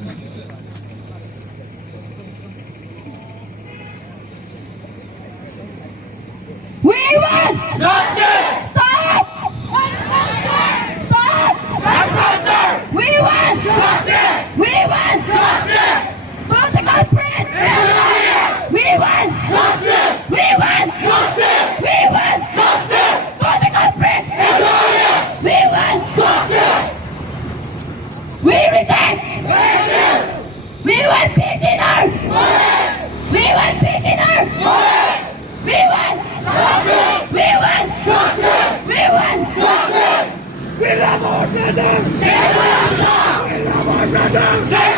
We want Justice! stop! Stop! Culture! We want Justice! We want Justice! for the culprit! We want Justice! We want Justice! We want Justice! for the culprit! We want Justice! We resent! We want peace in our We want peace in our We want Justice! We want Justice! We want Justice! We love our brothers! We love our brothers!